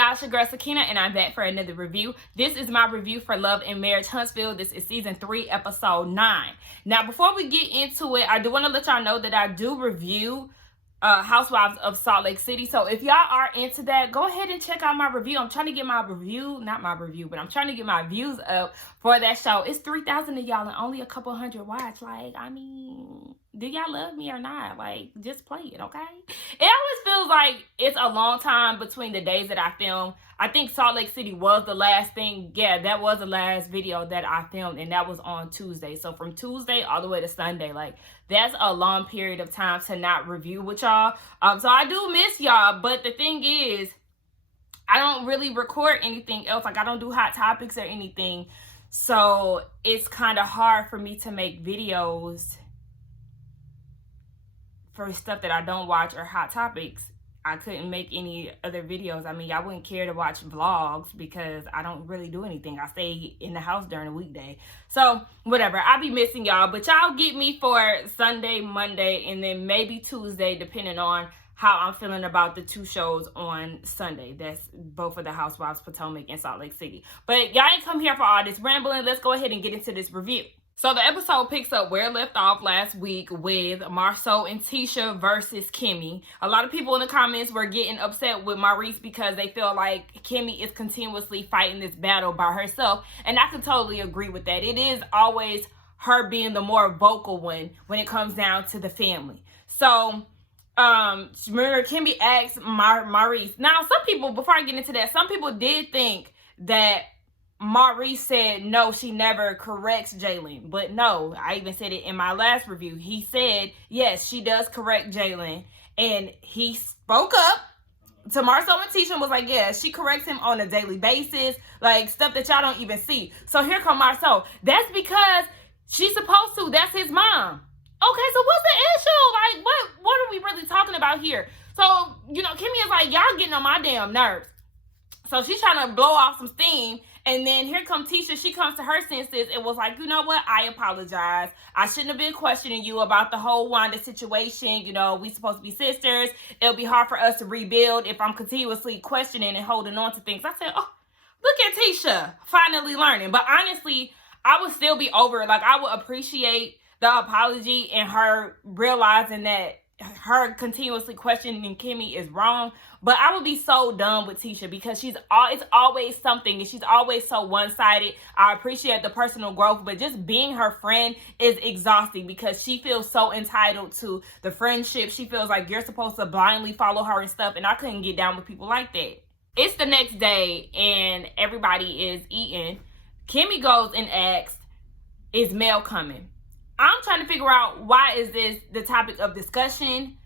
y'all? It's your girl Sakina, and I'm back for another review. This is my review for Love and Marriage Huntsville. This is season 3, episode 9. Now, before we get into it, I do want to let y'all know that I do review Housewives of Salt Lake City. So if y'all are into that, go ahead and check out my review. I'm trying to get my review, not my review, but I'm trying to get my views up for that show. It's 3,000 of y'all and only a couple hundred watch. Like, I mean, do y'all love me or not? Like, just play it, okay? It always feels like it's a long time between the days that I film. I think Salt Lake City was the last thing. Yeah, that was the last video that I filmed, and that was on Tuesday. So from Tuesday all the way to Sunday, like, that's a long period of time to not review with y'all. So I do miss y'all, but the thing is, I don't really record anything else. Like, I don't do hot topics or anything. So it's kind of hard for me to make videos for stuff that I don't watch or hot topics. I couldn't make any other videos. I mean, I wouldn't care to watch vlogs because I don't really do anything. I stay in the house during the weekday. So, whatever. I'll be missing y'all. But y'all get me for Sunday, Monday, and then maybe Tuesday, depending on how I'm feeling about the 2 shows on Sunday. That's both of the Housewives, Potomac and Salt Lake City. But y'all ain't come here for all this rambling. Let's go ahead and get into this review. So the episode picks up where it left off last week with Marcel and Tisha versus Kimmy. A lot of people in the comments were getting upset with Maurice because they feel like Kimmy is continuously fighting this battle by herself. And I can totally agree with that. It is always her being the more vocal one when it comes down to the family. So, remember Kimmy asked Maurice. Now, some people, before I get into that, some people did think that Maurice said, no, she never corrects Jalen. But no, I even said it in my last review. He said, yes, she does correct Jalen. And he spoke up to Marcel and Tisha and was like, yeah, she corrects him on a daily basis. Like, stuff that y'all don't even see. So here come Marcel. That's because she's supposed to. That's his mom. Okay, so what's the issue? Like, what are we really talking about here? So, you know, Kimmy is like, y'all getting on my damn nerves. So she's trying to blow off some steam. And then here comes Tisha. She comes to her senses and was like, you know what? I apologize. I shouldn't have been questioning you about the whole Wanda situation. You know, we supposed to be sisters. It'll be hard for us to rebuild if I'm continuously questioning and holding on to things. I said, oh, look at Tisha finally learning. But honestly, I would still be over it. Like, I would appreciate the apology and her realizing that her continuously questioning Kimmy is wrong. But I would be so done with Tisha because it's always something and she's always so one-sided. I appreciate the personal growth, but just being her friend is exhausting because she feels so entitled to the friendship. She feels like you're supposed to blindly follow her and stuff, and I couldn't get down with people like that. It's the next day and everybody is eating. Kimmy goes and asks, is Mel coming? I'm trying to figure out why is this the topic of discussion,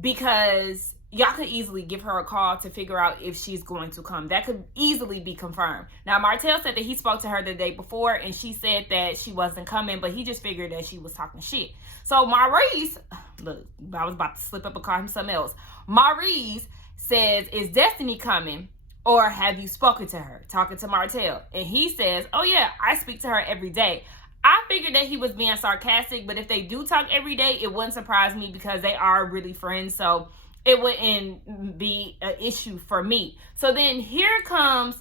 because y'all could easily give her a call to figure out if she's going to come. That could easily be confirmed. Now, Martell said that he spoke to her the day before and she said that she wasn't coming, but he just figured that she was talking shit. So Maurice, look, I was about to slip up and call him something else. Maurice says, is Destiny coming? Or have you spoken to her? Talking to Martell. And he says, oh yeah, I speak to her every day. I figured that he was being sarcastic, but if they do talk every day, it wouldn't surprise me because they are really friends. So it wouldn't be an issue for me. So then here comes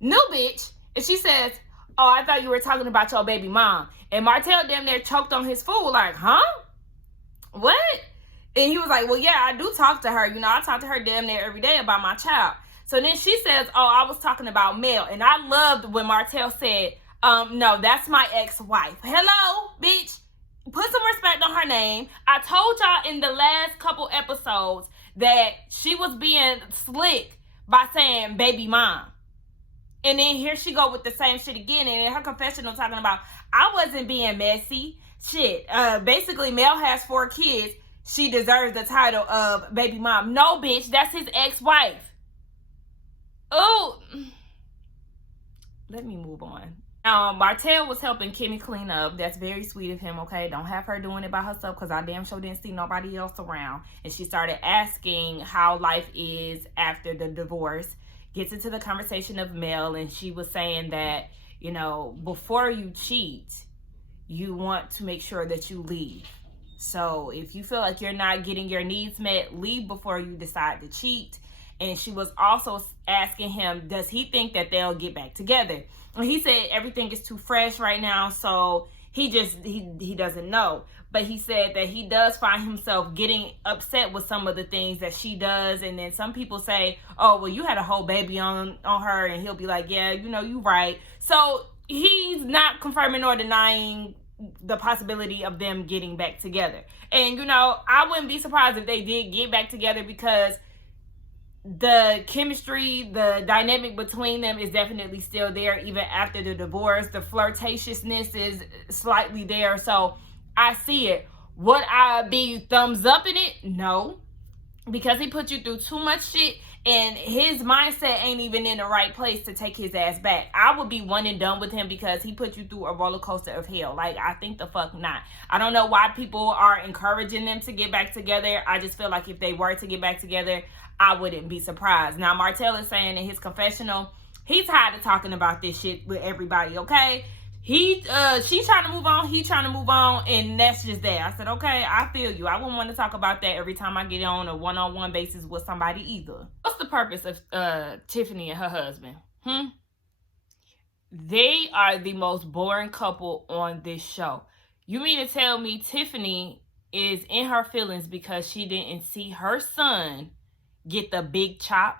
new bitch, and she says, oh, I thought you were talking about your baby mom. And Martell damn near choked on his food, like, huh? What? And he was like, well, yeah, I do talk to her. You know, I talk to her damn near every day about my child. So then she says, oh, I was talking about Mel. And I loved when Martell said, no, that's my ex-wife. Hello, bitch. Put some respect on her name. I told y'all in the last couple episodes that she was being slick by saying baby mom. And then here she go with the same shit again. And in her confessional talking about, I wasn't being messy. Shit. Basically, Mel has 4 kids. She deserves the title of baby mom. No, bitch. That's his ex-wife. Oh. Let me move on. Martell was helping Kimmy clean up. That's very sweet of him, okay? Don't have her doing it by herself because I damn sure didn't see nobody else around. And she started asking how life is after the divorce. Gets into the conversation of Mel, and she was saying that, you know, before you cheat, you want to make sure that you leave. So if you feel like you're not getting your needs met, leave before you decide to cheat. And she was also asking him, does he think that they'll get back together? And he said everything is too fresh right now, so he doesn't know. But he said that he does find himself getting upset with some of the things that she does. And then some people say, oh, well, you had a whole baby on her. And he'll be like, yeah, you right. So he's not confirming or denying the possibility of them getting back together. And, I wouldn't be surprised if they did get back together, because the chemistry, the dynamic between them is definitely still there even after the divorce. The flirtatiousness is slightly there. So I see it. Would I be thumbs up in it? No, because he put you through too much shit and his mindset ain't even in the right place to take his ass back. I would be one and done with him because he put you through a roller coaster of hell. Like, I think the fuck not. I don't know why people are encouraging them to get back together. I just feel like if they were to get back together, I wouldn't be surprised. Now, Martell is saying in his confessional, he's tired of talking about this shit with everybody, okay? She's trying to move on, he trying to move on, and that's just that. I said, okay, I feel you. I wouldn't want to talk about that every time I get on a one-on-one basis with somebody either. What's the purpose of Tiffany and her husband? They are the most boring couple on this show. You mean to tell me Tiffany is in her feelings because she didn't see her son get the big chop?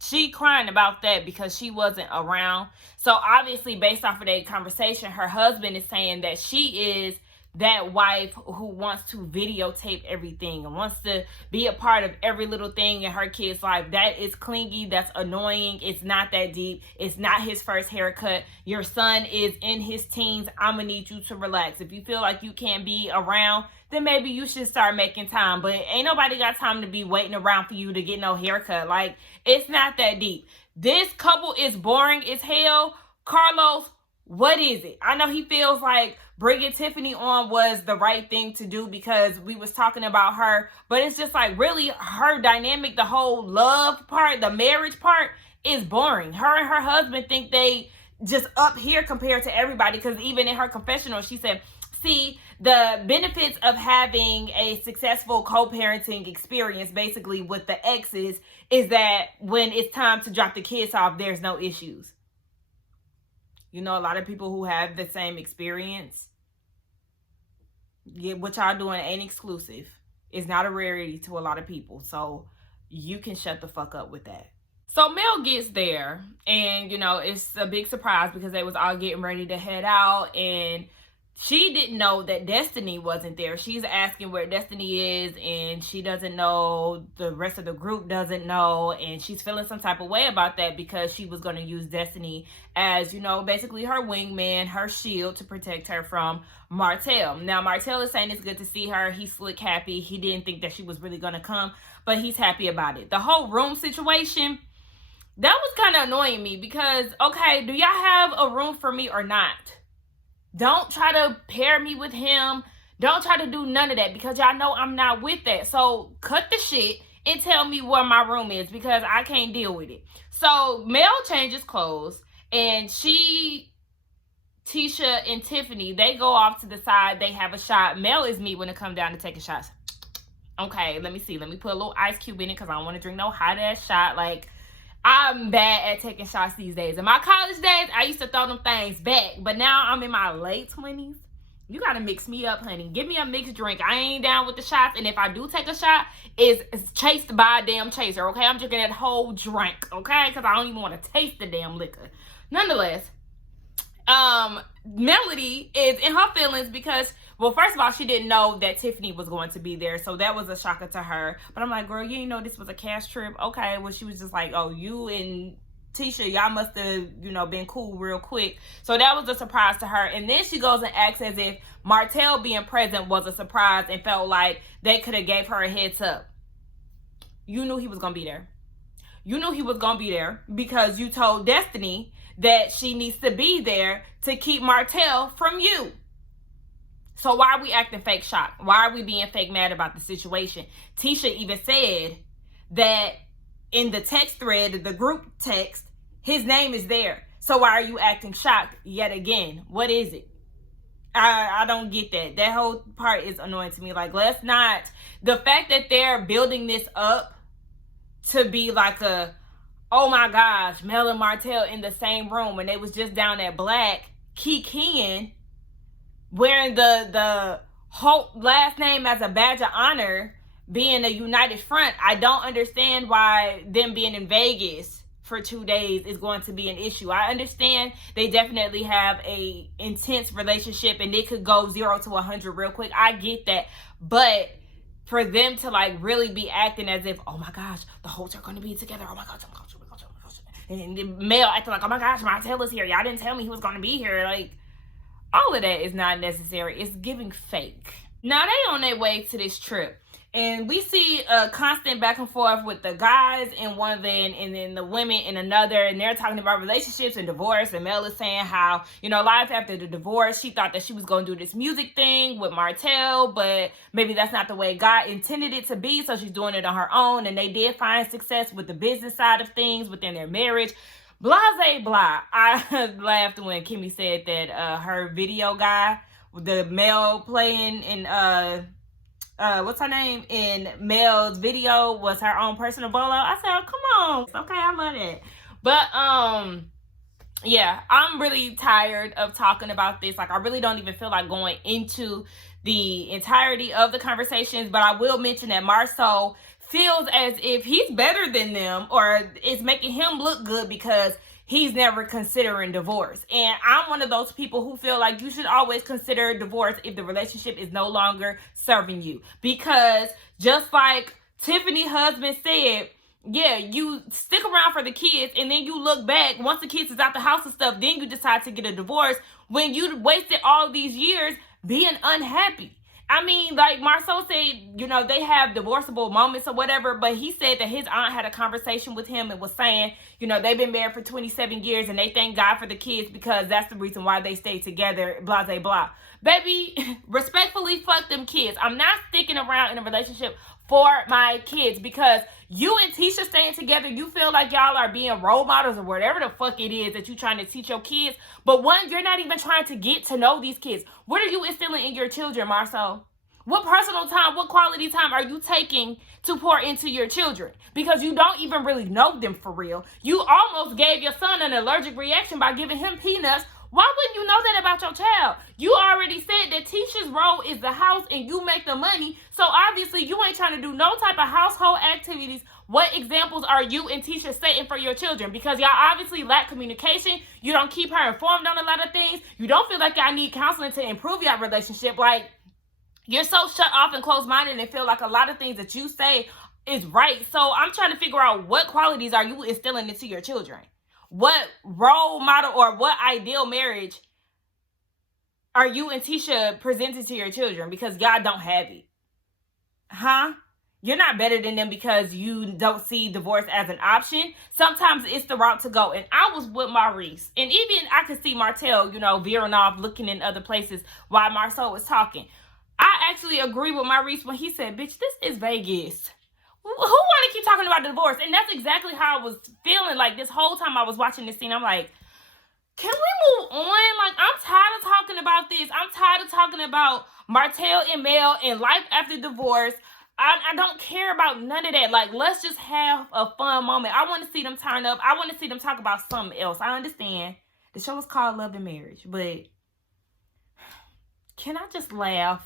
She crying about that because she wasn't around. So obviously, based off of that conversation, her husband is saying that she is that wife who wants to videotape everything and wants to be a part of every little thing in her kid's life. That is clingy. That's annoying. It's not that deep. It's not his first haircut. Your son is in his teens. I'm going to need you to relax. If you feel like you can't be around, then maybe you should start making time. But ain't nobody got time to be waiting around for you to get no haircut. Like, it's not that deep. This couple is boring as hell. Carlos, what is it? I know he feels like bringing Tiffany on was the right thing to do because we was talking about her. But it's just like, really, her dynamic, the whole love part, the marriage part is boring. Her and her husband think they just up here compared to everybody. Because even in her confessional, she said, see, the benefits of having a successful co-parenting experience basically with the exes is that when it's time to drop the kids off, there's no issues. A lot of people who have the same experience, what y'all doing ain't exclusive. It's not a rarity to a lot of people. So you can shut the fuck up with that. So Mel gets there and, it's a big surprise because they was all getting ready to head out and she didn't know that Destiny wasn't there. She's asking where Destiny is and she doesn't know. The rest of the group doesn't know. And she's feeling some type of way about that because she was going to use Destiny as, basically her wingman, her shield to protect her from Martell. Now, Martell is saying it's good to see her. He's slick happy. He didn't think that she was really going to come, but he's happy about it. The whole room situation, that was kind of annoying me because, okay, do y'all have a room for me or not? Don't try to pair me with him. Don't try to do none of that because y'all know I'm not with that. So cut the shit and tell me where my room is because I can't deal with it. So Mel changes clothes and Tisha and Tiffany, they go off to the side. They have a shot. Mel is me when it comes down to taking shots. Okay, let me see. Let me put a little ice cube in it because I don't want to drink no hot ass shot. Like, I'm bad at taking shots these days. In my college days, I used to throw them things back. But now I'm in my late 20s. You got to mix me up, honey. Give me a mixed drink. I ain't down with the shots. And if I do take a shot, it's chased by a damn chaser, okay? I'm drinking that whole drink, okay? Because I don't even want to taste the damn liquor. Nonetheless, Melody is in her feelings because, well, first of all, she didn't know that Tiffany was going to be there. So that was a shocker to her. But I'm like, girl, you didn't know this was a cash trip? Okay, well, she was just like, oh, you and Tisha, y'all must have, been cool real quick. So that was a surprise to her. And then she goes and acts as if Martell being present was a surprise and felt like they could have gave her a heads up. You knew he was going to be there. You knew he was going to be there because you told Destiny that she needs to be there to keep Martell from you. So why are we acting fake shocked? Why are we being fake mad about the situation? Tisha even said that in the text thread, the group text, his name is there. So why are you acting shocked yet again? What is it? I don't get that. That whole part is annoying to me. Like, let's not, the fact that they're building this up to be like a, oh my gosh, Mel and Martell in the same room when they was just down at Black, keying, wearing the whole last name as a badge of honor, being a united front. I don't understand why them being in Vegas for 2 days is going to be an issue. I understand they definitely have a intense relationship and it could go 0 to 100 real quick. I get that. But for them to like really be acting as if, oh my gosh, the Holts are going to be together. Oh my gosh, and Mel acting like, oh my gosh, Martell is here. Y'all didn't tell me he was going to be here. Like, all of that is not necessary. It's giving fake. Now they on their way to this trip. And we see a constant back and forth with the guys in one van and then the women in another. And they're talking about relationships and divorce. And Mel is saying how, you know, life after the divorce, she thought that she was going to do this music thing with Martell. But maybe that's not the way God intended it to be. So she's doing it on her own. And they did find success with the business side of things within their marriage. Blase blah. I laughed when Kimmy said that her video guy, the Mel playing in... what's her name, in Mel's video was her own personal bolo. I said, oh, come on. Okay, I love it. But yeah, I'm really tired of talking about this. Like, I really don't even feel like going into the entirety of the conversations, but I will mention that Marceau feels as if he's better than them, or it's making him look good because he's never considering divorce. And I'm one of those people who feel like you should always consider divorce if the relationship is no longer serving you. Because just like Tiffany's husband said, yeah, you stick around for the kids and then you look back once the kids is out the house and stuff, then you decide to get a divorce when you wasted all these years being unhappy. I mean, like Marceau said, you know, they have divorceable moments or whatever, but he said that his aunt had a conversation with him and was saying, you know, they've been married for 27 years and they thank God for the kids because that's the reason why they stayed together, blah, blah, blah. Baby, respectfully, fuck them kids. I'm not sticking around in a relationship for my kids because you and Tisha staying together, you feel like y'all are being role models or whatever the fuck it is that you're trying to teach your kids. But one, you're not even trying to get to know these kids. What are you instilling in your children, Marceau? What personal time, what quality time are you taking to pour into your children? Because you don't even really know them for real. You almost gave your son an allergic reaction by giving him peanuts. Why wouldn't you know that about your child? You already said that Tisha's role is the house and you make the money. So obviously you ain't trying to do no type of household activities. What examples are you and Tisha setting for your children? Because y'all obviously lack communication. You don't keep her informed on a lot of things. You don't feel like y'all need counseling to improve your relationship. Like, you're so shut off and closed-minded and feel like a lot of things that you say is right. So I'm trying to figure out what qualities are you instilling into your children? What role model or what ideal marriage are you and Tisha presenting to your children? Because y'all don't have it. Huh? You're not better than them because you don't see divorce as an option. Sometimes it's the route to go. And I was with Maurice. And even I could see Martell, you know, veering off, looking in other places while Marceau was talking. I actually agree with Maurice when he said, bitch, this is Vegas. Who want to keep talking about divorce? And that's exactly how I was feeling like this whole time I was watching this scene. I'm like, can we move on? Like, I'm tired of talking about this. I'm tired of talking about Martell and Mel and life after divorce. I don't care about none of that. Like, let's just have a fun moment. I want to see them turn up. I want to see them talk about something else. I understand the show is called Love and Marriage, but can I just laugh?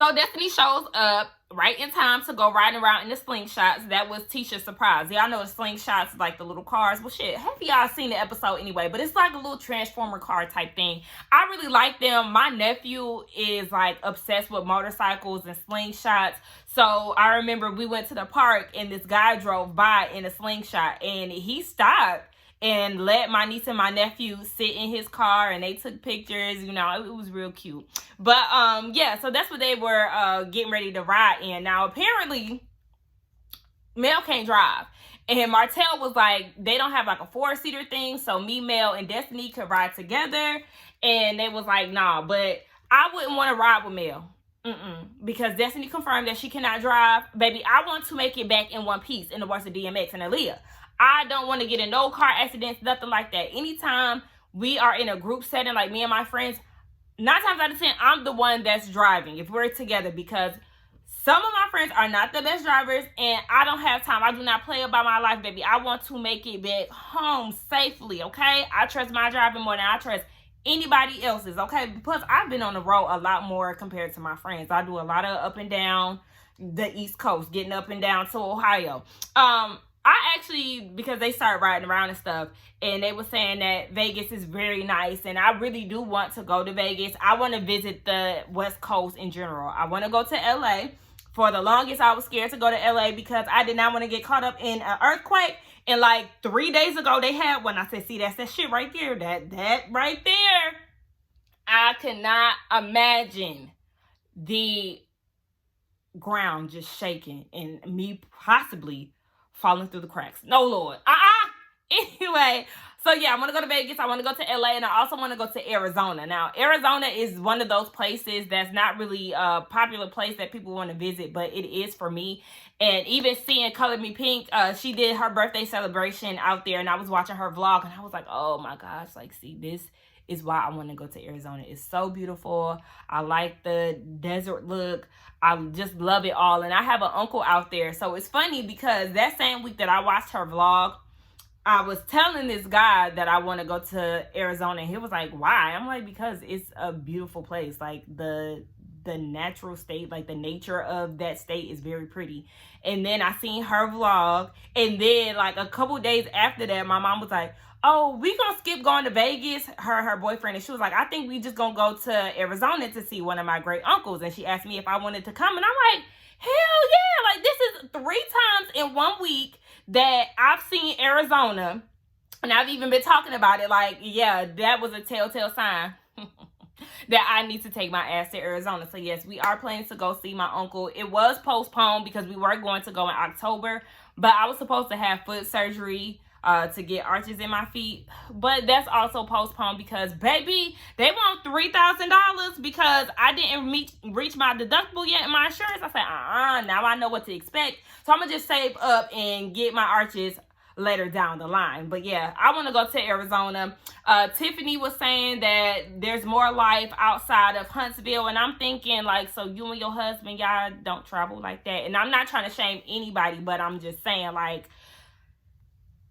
So Destiny shows up right in time to go riding around in the slingshots. That was Tisha's surprise. Y'all know the slingshots, like the little cars. Well, shit, have y'all seen the episode anyway? But it's like a little transformer car type thing. I really like them. My nephew is like obsessed with motorcycles and slingshots. So I remember we went to the park and this guy drove by in a slingshot and he stopped and let my niece and my nephew sit in his car and they took pictures. You know, it was real cute. But yeah, so that's what they were getting ready to ride in. Now apparently Mel can't drive, and Martell was like, they don't have like a 4-seater thing, so me, Mel, and Destiny could ride together. And they was like, nah, but I wouldn't want to ride with Mel. Because Destiny confirmed that she cannot drive. Baby, I want to make it back in one piece in the words of DMX and Aaliyah. I don't want to get in no car accidents, nothing like that. Anytime we are in a group setting, like me and my friends, 9 times out of 10, I'm the one that's driving if we're together, because some of my friends are not the best drivers, and I don't have time. I do not play about my life, baby. I want to make it back home safely, okay? I trust my driving more than I trust anybody else's, okay? Plus, I've been on the road a lot more compared to my friends. I do a lot of up and down the East Coast, getting up and down to Ohio. I actually, because they started riding around and stuff, and they were saying that Vegas is very nice, and I really do want to go to Vegas. I want to visit the West Coast in general. I want to go to LA. For the longest, I was scared to go to LA because I did not want to get caught up in an earthquake. And like 3 days ago, they had one. I said, see, that's that shit right there. That right there. I cannot imagine the ground just shaking and me possibly falling through the cracks. No, Lord. Anyway, so yeah, I want to go to Vegas. I want to go to LA, and I also want to go to Arizona. Now, Arizona is one of those places that's not really a popular place that people want to visit, but it is for me. And even seeing Color Me Pink, she did her birthday celebration out there, and I was watching her vlog, and I was like, oh my gosh, like, see, this is why I want to go to Arizona. It's so beautiful. I like the desert look. I just love it all. And I have an uncle out there. So it's funny because that same week that I watched her vlog, I was telling this guy that I want to go to Arizona, and he was like, why? I'm like, because it's a beautiful place. Like the natural state, like the nature of that state is very pretty. And then I seen her vlog, and then like a couple days after that, my mom was like, oh, we gonna skip going to Vegas, her boyfriend, and she was like, I think we just gonna go to Arizona to see one of my great uncles. And she asked me if I wanted to come, and I'm like, hell yeah. Like, this is 3 times in 1 week that I've seen Arizona, and I've even been talking about it. Like, yeah, that was a telltale sign that I need to take my ass to Arizona. So yes, we are planning to go see my uncle. It was postponed because we were going to go in October, but I was supposed to have foot surgery to get arches in my feet, but that's also postponed because, baby, they want $3,000 because I didn't reach my deductible yet in my insurance. I said, now I know what to expect, so I'm gonna just save up and get my arches later down the line. But yeah, I want to go to Arizona. Tiffany was saying that there's more life outside of Huntsville, and I'm thinking, like, so you and your husband, y'all don't travel like that. And I'm not trying to shame anybody, but I'm just saying, like,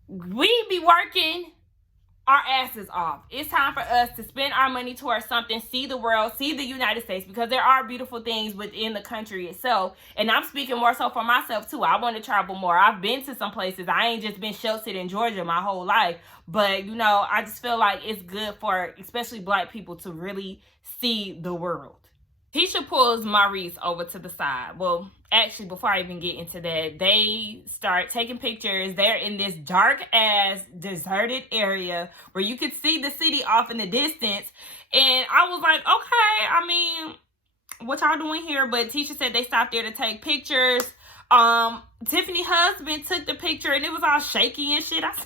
we be working our asses off. It's time for us to spend our money towards something, see the world, see the United States, because there are beautiful things within the country itself. And I'm speaking more so for myself too. I want to travel more. I've been to some places. I ain't just been sheltered in Georgia my whole life. But, you know, I just feel like it's good for especially Black people to really see the world. Tisha pulls Maurice over to the side. Well, actually, before I even get into that, they start taking pictures. They're in this dark-ass, deserted area where you could see the city off in the distance. And I was like, okay, I mean, what y'all doing here? But Tisha said they stopped there to take pictures. Tiffany's husband took the picture, and it was all shaky and shit. I said,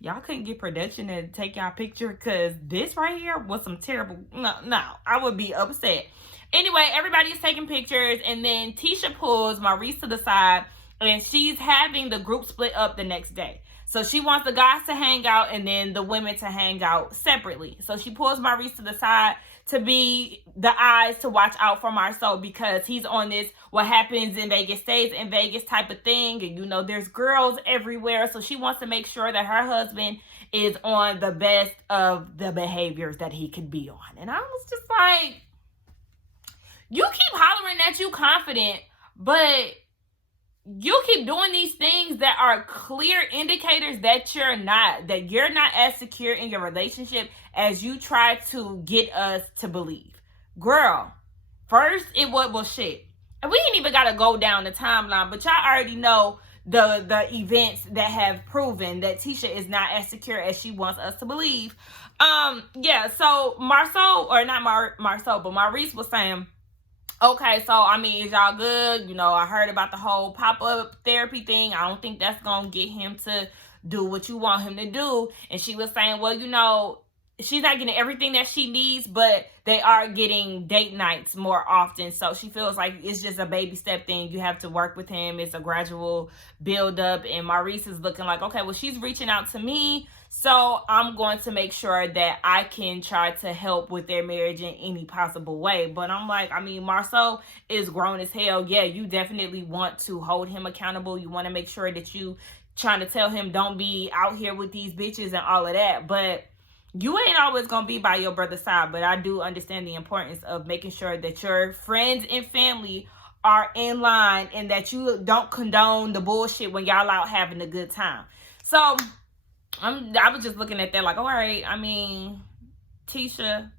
y'all couldn't get production to take y'all picture, because this right here was some terrible... No, I would be upset. Anyway, everybody is taking pictures, and then Tisha pulls Maurice to the side, and she's having the group split up the next day. So she wants the guys to hang out and then the women to hang out separately. So she pulls Maurice to the side to be the eyes to watch out for Marceau, because he's on this what happens in Vegas stays in Vegas type of thing. And, you know, there's girls everywhere. So she wants to make sure that her husband is on the best of the behaviors that he could be on. And I was just like, you keep hollering that you confident, but you keep doing these things that are clear indicators that you're not as secure in your relationship as you try to get us to believe. Girl, first it was bullshit. And we ain't even got to go down the timeline, but y'all already know the events that have proven that Tisha is not as secure as she wants us to believe. Yeah, so Marceau, or not Marceau, but Maurice was saying, okay, so, I mean, is y'all good? You know, I heard about the whole pop-up therapy thing. I don't think that's going to get him to do what you want him to do. And she was saying, well, you know, she's not getting everything that she needs, but they are getting date nights more often. So she feels like it's just a baby step thing. You have to work with him. It's a gradual build up. And Maurice is looking like, okay, well, she's reaching out to me, so I'm going to make sure that I can try to help with their marriage in any possible way. But I'm like, I mean, Marceau is grown as hell. Yeah, you definitely want to hold him accountable. You want to make sure that you trying to tell him don't be out here with these bitches and all of that. But you ain't always gonna be by your brother's side. But I do understand the importance of making sure that your friends and family are in line and that you don't condone the bullshit when y'all out having a good time. So I was just looking at that like, all right, I mean, Tisha,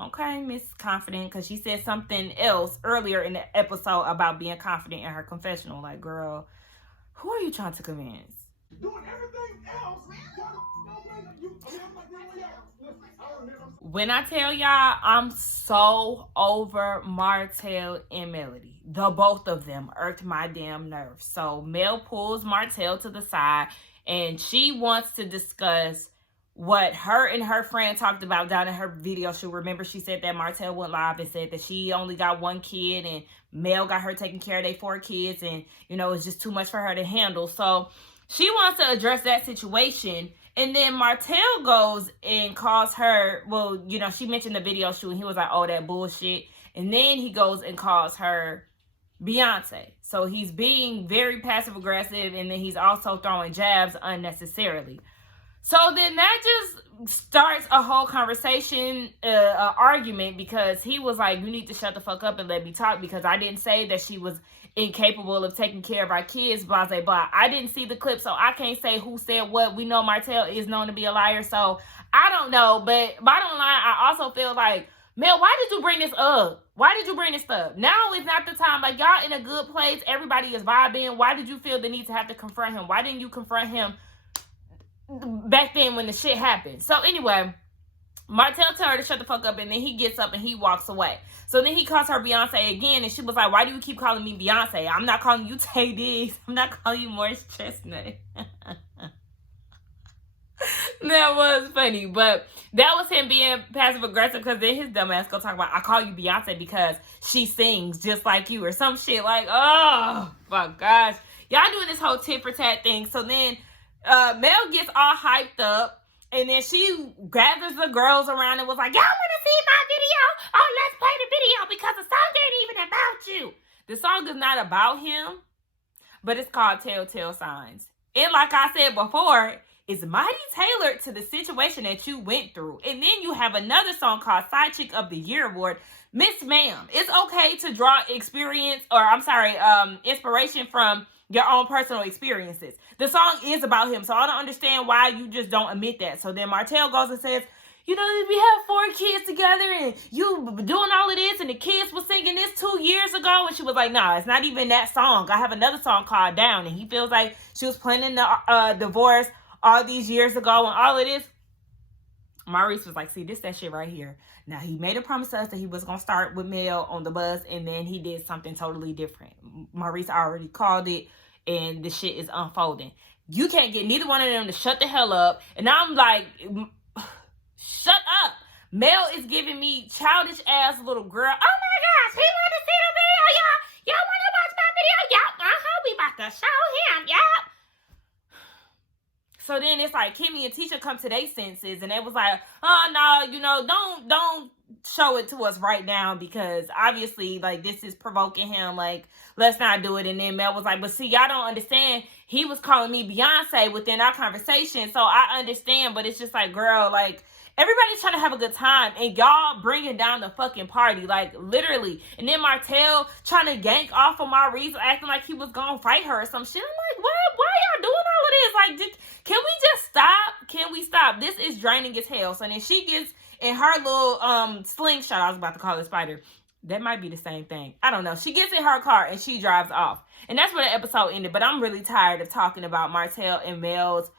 okay, Miss Confident, because she said something else earlier in the episode about being confident in her confessional. Like, girl, who are you trying to convince? Doing everything else. When I tell y'all, I'm so over Martell and Melody. The both of them irked my damn nerves. So Mel pulls Martell to the side, and she wants to discuss what her and her friend talked about down in her video shoot. Remember, she said that Martell went live and said that she only got one kid and Mel got her taking care of their 4 kids, and, you know, it's just too much for her to handle. So she wants to address that situation. And then Martell goes and calls her, well, you know, she mentioned the video shoot, and he was like, oh, that bullshit. And then he goes and calls her Beyonce. So he's being very passive aggressive, and then he's also throwing jabs unnecessarily. So then that just starts a whole conversation, argument, because he was like, you need to shut the fuck up and let me talk, because I didn't say that she was incapable of taking care of our kids, blah, blah, blah. I didn't see the clip, so I can't say who said what. We know Martell is known to be a liar, so I don't know. But bottom line, I also feel like, Mel, why did you bring this up? Why did you bring this up? Now is not the time. Like, y'all in a good place. Everybody is vibing. Why did you feel the need to have to confront him? Why didn't you confront him back then when the shit happened? So anyway, Martell tell her to shut the fuck up, and then he gets up and he walks away. So then he calls her Beyonce again, and she was like, why do you keep calling me Beyonce? I'm not calling you Tay Diggs. I'm not calling you Morris Chestnut. That was funny, but that was him being passive aggressive, because then his dumb ass go talk about, I call you Beyonce because she sings just like you, or some shit. Like, oh my gosh, y'all doing this whole tit for tat thing. So then Mel gets all hyped up, and then she gathers the girls around and was like, y'all want to see my video? Oh, let's play the video, because the song ain't even about you. The song is not about him, but it's called Telltale Signs. And like I said before, it's mighty tailored to the situation that you went through. And then you have another song called Side Chick of the Year Award. Miss Ma'am, it's okay to draw inspiration from your own personal experiences. The song is about him, so I don't understand why you just don't admit that. So then Martell goes and says, you know, we have 4 kids together, and you doing all of this, and the kids were singing this 2 years ago. And she was like, nah, it's not even that song. I have another song called Down. And he feels like she was planning the divorce all these years ago and all of this. Maurice was like, see, this that shit right here. Now, he made a promise to us that he was going to start with Mel on the bus, and then he did something totally different. Maurice already called it, and the shit is unfolding. You can't get neither one of them to shut the hell up. And I'm like, shut up. Mel is giving me childish ass little girl. Oh my gosh, he want to see the video, y'all. Y'all want to watch my video? Y'all, we about to show him, y'all. So then it's like Kimmy and Tisha come to their senses, and they was like, oh no, you know, don't show it to us right now, because obviously, like, this is provoking him. Like, let's not do it. And then Mel was like, but see, y'all don't understand. He was calling me Beyonce within our conversation, so I understand. But it's just like, girl, like, everybody's trying to have a good time, and y'all bringing down the fucking party, like, literally. And then Martell trying to gank off of Maurice, acting like he was gonna fight her or some shit. I'm like, what? Why y'all doing all of this? Like, can we just stop? Can we stop? This is draining as hell. So then she gets in her little slingshot. I was about to call it spider. That might be the same thing. I don't know. She gets in her car and she drives off. And that's where the episode ended. But I'm really tired of talking about Martell and Mel's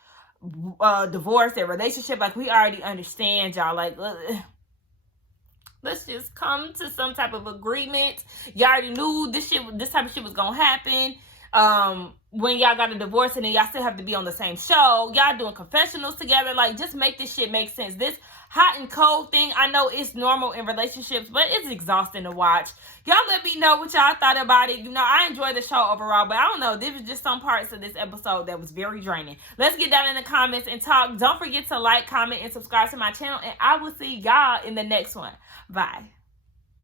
divorce, their relationship. Like, we already understand, y'all. Like, let's just come to some type of agreement. Y'all already knew this type of shit was gonna happen. when y'all got a divorce and then y'all still have to be on the same show. Y'all doing confessionals together. Like, just make this shit make sense. This hot and cold thing, I know it's normal in relationships, but it's exhausting to watch. Y'all let me know what y'all thought about it. You know, I enjoyed the show overall, but I don't know. There was just some parts of this episode that was very draining. Let's get down in the comments and talk. Don't forget to like, comment, and subscribe to my channel, and I will see y'all in the next one. Bye.